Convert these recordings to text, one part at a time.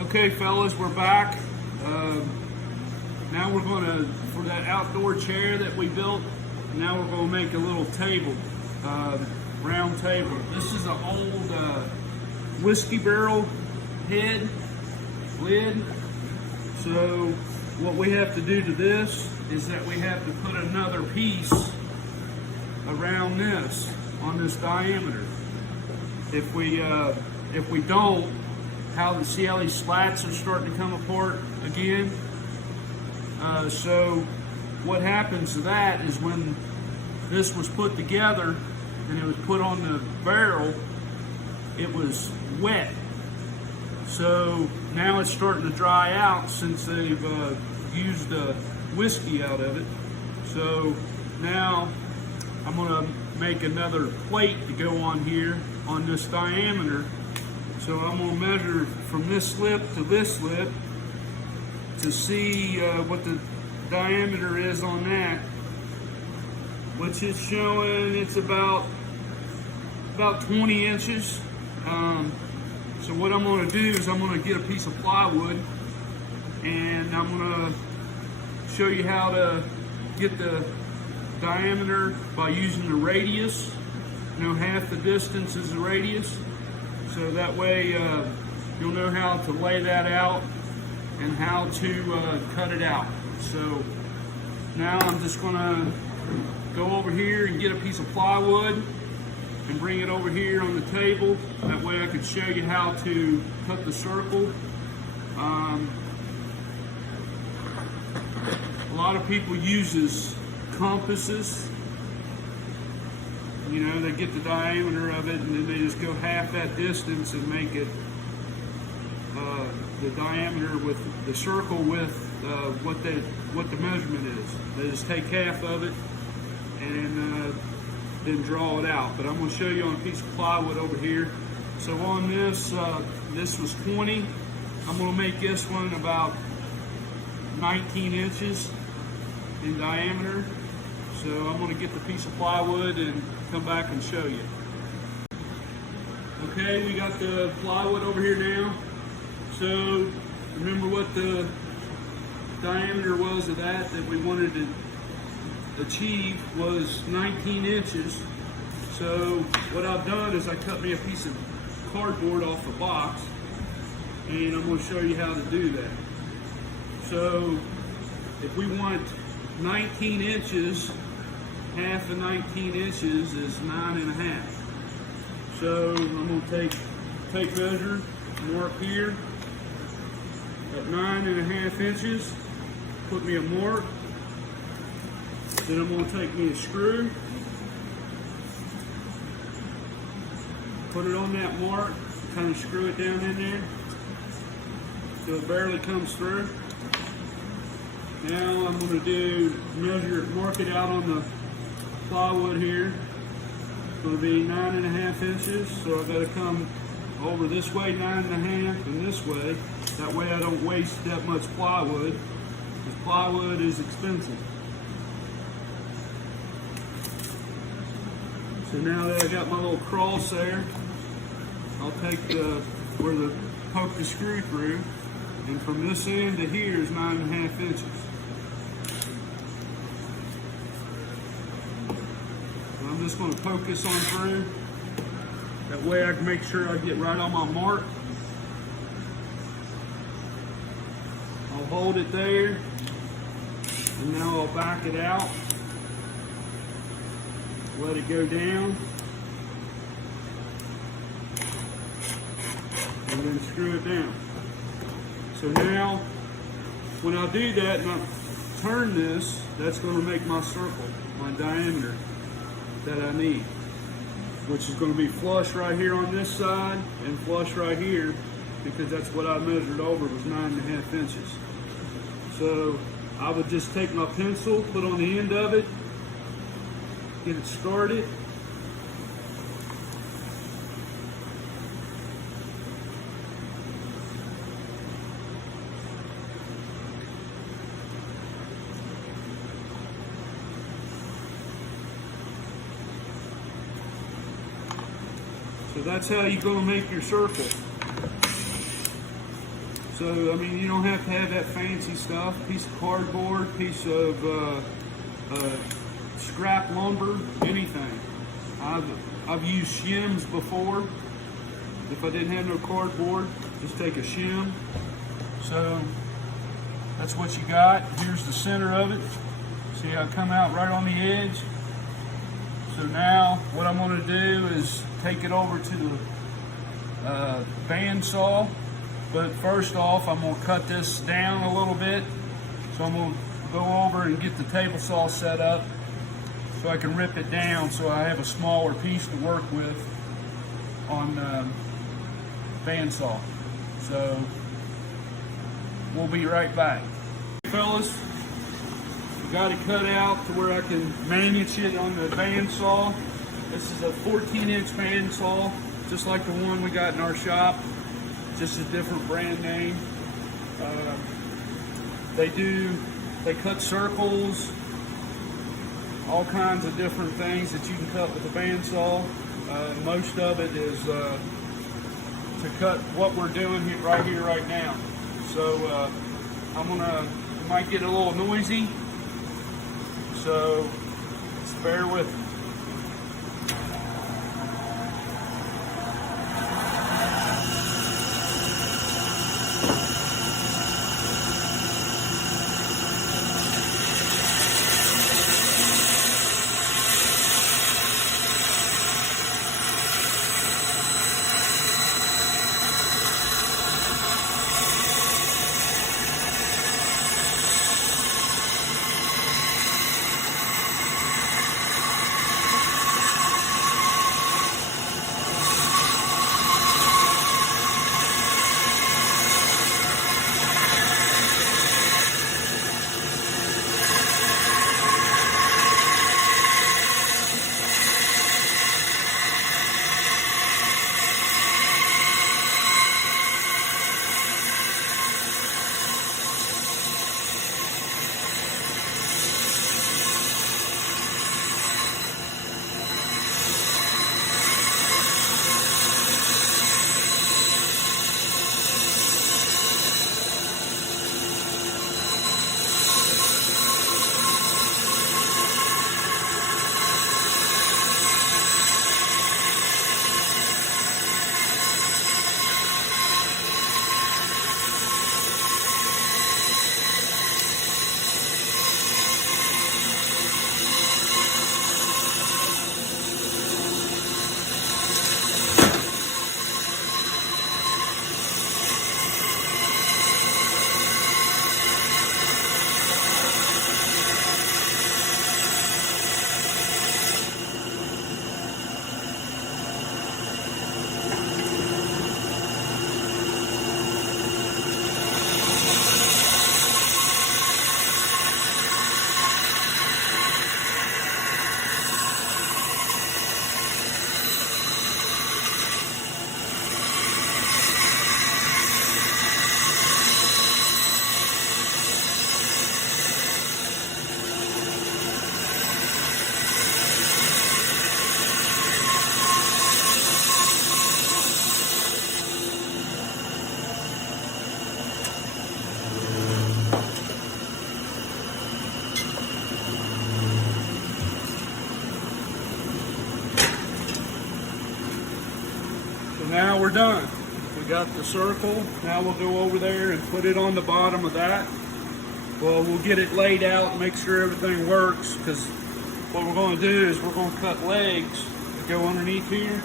Okay, fellas, we're back. Now we're going to, for that outdoor chair that we built, now we're going to make a little table, round table. This is an old whiskey barrel head, lid. So what we have to do to this is that we have to put another piece around this, on this diameter. If we don't, see how these slats are starting to come apart again? So what happens to that is when this was put together and it was put on the barrel, it was wet. So now it's starting to dry out since they've used the whiskey out of it. So now I'm gonna make another plate to go on here on this diameter. So I'm gonna measure from this lip to this lip to see what the diameter is on that, which is showing it's about 20 inches. So what I'm gonna do is I'm gonna get a piece of plywood and I'm gonna show you how to get the diameter by using the radius. You know, half the distance is the radius. So that way you'll know how to lay that out and how to cut it out. So now I'm just gonna go over here and get a piece of plywood and bring it over here on the table. That way I can show you how to cut the circle. A lot of people uses compasses. You know, they get the diameter of it and then they just go half that distance and make it the diameter with the circle with what the measurement is. They just take half of it and then draw it out. But I'm going to show you on a piece of plywood over here. So on this, this was 20. I'm going to make this one about 19 inches in diameter. So I'm going to get the piece of plywood and come back and show you. Okay, we got the plywood over here now. So remember what the diameter was of that we wanted to achieve was 19 inches. So what I've done is I cut me a piece of cardboard off the box and I'm going to show you how to do that. So if we want 19 inches, half of 19 inches is 9.5. So I'm going to take measure, mark here at 9.5 inches, put me a mark. Then I'm going to take me a screw, put it on that mark, kind of screw it down in there till it barely comes through. Now I'm going to mark it out on the plywood here. It's going to be 9.5 inches, so I've got to come over this way 9.5 and this way. That way I don't waste that much plywood, because plywood is expensive. So now that I got my little cross there, I'll take poke the screw through, and from this end to here is 9.5 inches. And I'm just going to poke this on through. That way I can make sure I get right on my mark. I'll hold it there, and now I'll back it out. Let it go down, and then screw it down. So now, when I do that and I turn this, that's going to make my circle, my diameter that I need, which is going to be flush right here on this side and flush right here, because that's what I measured over, was 9.5 inches. So I would just take my pencil, put on the end of it, get it started. So that's how you're going to make your circle. So, I mean, you don't have to have that fancy stuff. Piece of cardboard, piece of scrap lumber, anything. I've used shims before. If I didn't have no cardboard, just take a shim. So that's what you got. Here's the center of it. See how it come out right on the edge? So now what I'm going to do is take it over to the bandsaw. But first off, I'm going to cut this down a little bit. So I'm going to go over and get the table saw set up so I can rip it down so I have a smaller piece to work with on bandsaw. So we'll be right back. Fellas, we got it cut out to where I can manage it on the bandsaw. This is a 14-inch bandsaw, just like the one we got in our shop, just a different brand name. They cut circles, all kinds of different things that you can cut with a bandsaw. Most of it is to cut what we're doing here, right now. So it might get a little noisy, so just bear with me. Now we're done. We got the circle. Now we'll go over there and put it on the bottom of that. Well, we'll get it laid out and make sure everything works, because what we're going to do is we're going to cut legs that go underneath here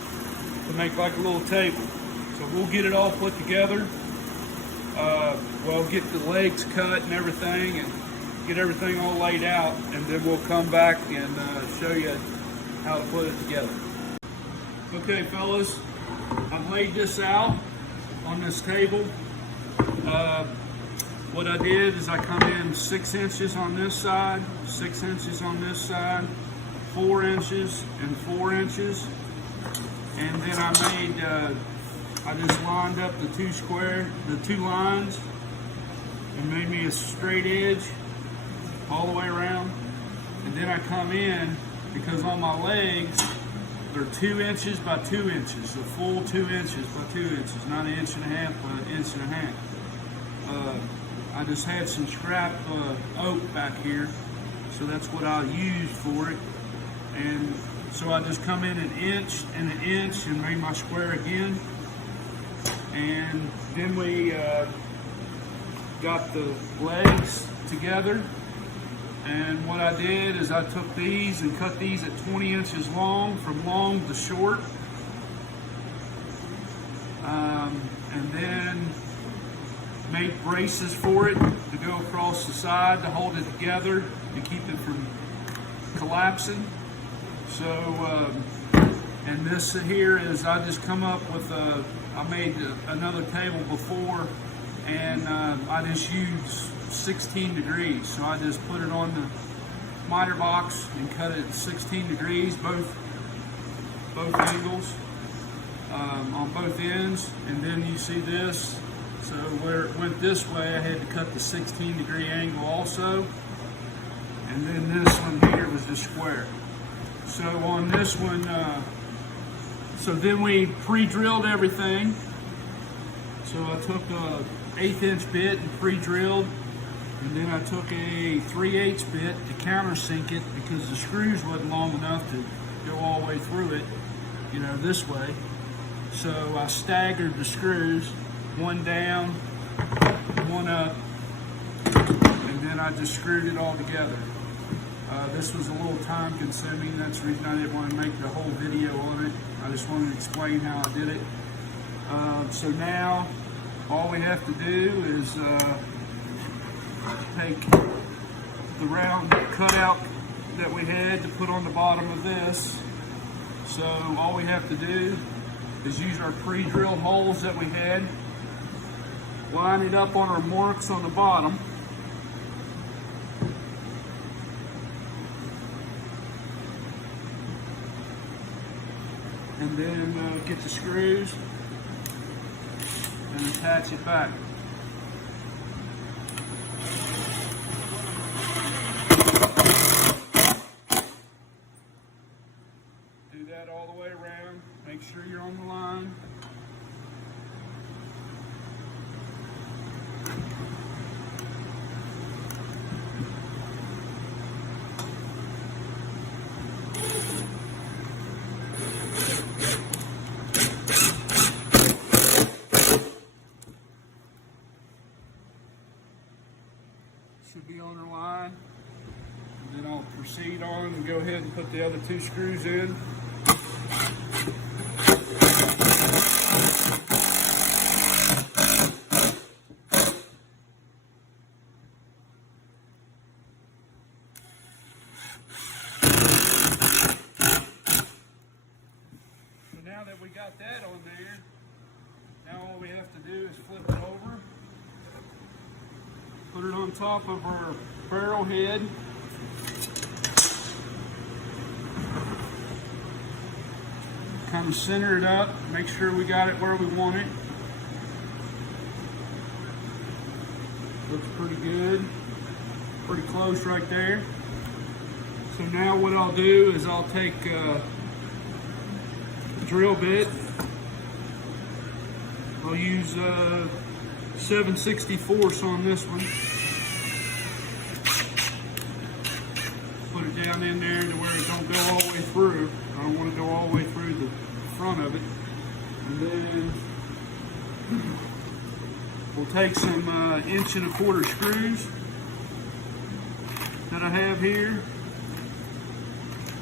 to make like a little table. So we'll get it all put together. We'll get the legs cut and everything and get everything all laid out, and then we'll come back and show you how to put it together. Okay, fellas. I've laid this out on this table. What I did is I come in 6 inches on this side, 6 inches on this side, 4 inches and 4 inches, and then I just lined up the two lines, and made me a straight edge all the way around. And then I come in, because on my legs they're 2 inches by 2 inches, a full 2 inches by 2 inches, not 1.5 inches by 1.5 inches. I just had some scrap oak back here, so that's what I used for it. And so I just come in an inch and an inch and made my square again. And then we got the legs together. And what I did is I took these and cut these at 20 inches long, from long to short. And then made braces for it to go across the side to hold it together and keep it from collapsing. So, and this here is, I just come up with I made another table before, and I just used 16 degrees. So I just put it on the miter box and cut it at 16 degrees, both angles, on both ends. And then you see this, so where it went this way, I had to cut the 16-degree angle also. And then this one here was just square. So on this one, so then we pre-drilled everything. So I took a 1/8 inch bit and pre-drilled, and then I took a 3/8 bit to countersink it because the screws wasn't long enough to go all the way through it, you know, this way. So I staggered the screws, one down, one up, and then I just screwed it all together. This was a little time consuming. That's the reason I didn't want to make the whole video on it. I just wanted to explain how I did it. So now all we have to do is take the round cutout that we had to put on the bottom of this. So all we have to do is use our pre-drilled holes that we had, line it up on our marks on the bottom, and then get the screws and attach it back. Do that all the way around. Make sure you're on the line. Should be on our line. And then I'll proceed on and go ahead and put the other two screws in. So now that we got that on there, now all we have to do is flip it over. Put it on top of our barrel head. Kind of center it up, make sure we got it where we want it. Looks pretty good, pretty close right there. So now what I'll do is I'll take a drill bit. I'll use 7/64 on this one. Put it down in there to where it don't go all the way through. I don't want to go all the way through the front of it. And then we'll take some 1 1/4 inch screws that I have here,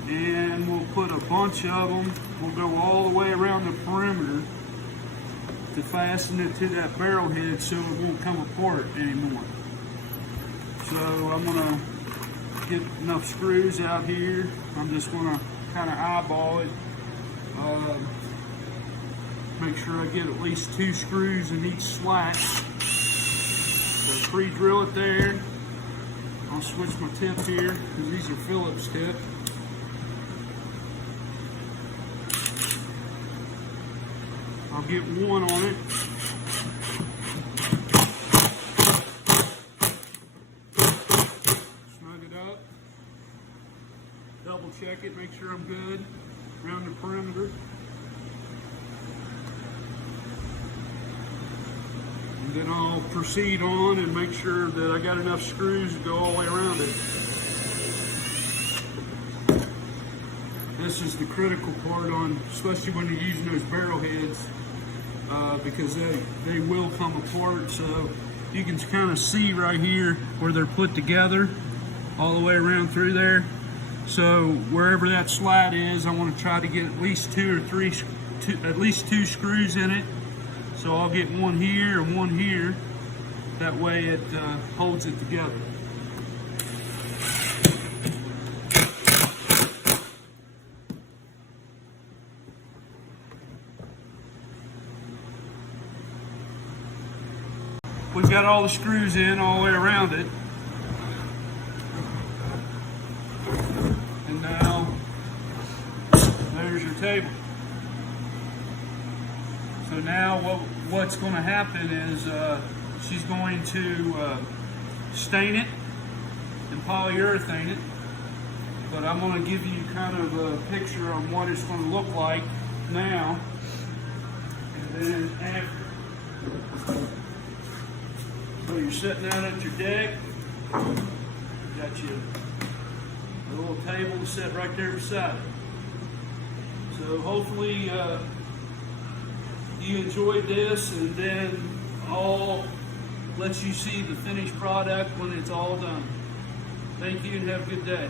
and we'll put a bunch of them. We'll go all the way around the perimeter to fasten it to that barrel head so it won't come apart anymore. So I'm gonna get enough screws out here. I'm just gonna kind of eyeball it. Make sure I get at least 2 screws in each slat. So pre-drill it there. I'll switch my tip here because these are Phillips tip. I'll get one on it. Snug it up. Double check it, make sure I'm good around the perimeter. And then I'll proceed on and make sure that I got enough screws to go all the way around it. This is the critical part on, especially when you're using those barrel heads, because they will come apart. So you can kind of see right here where they're put together all the way around through there. So wherever that slide is, I want to try to get at least at least two screws in it. So I'll get one here and one here. That way it holds it together. We've got all the screws in all the way around it. And now, there's your table. So now what's going to happen is she's going to stain it and polyurethane it. But I'm going to give you kind of a picture on what it's going to look like now and then after. So you're sitting out at your deck, you got your little table to sit right there beside it. So hopefully you enjoyed this, and then I'll let you see the finished product when it's all done. Thank you and have a good day.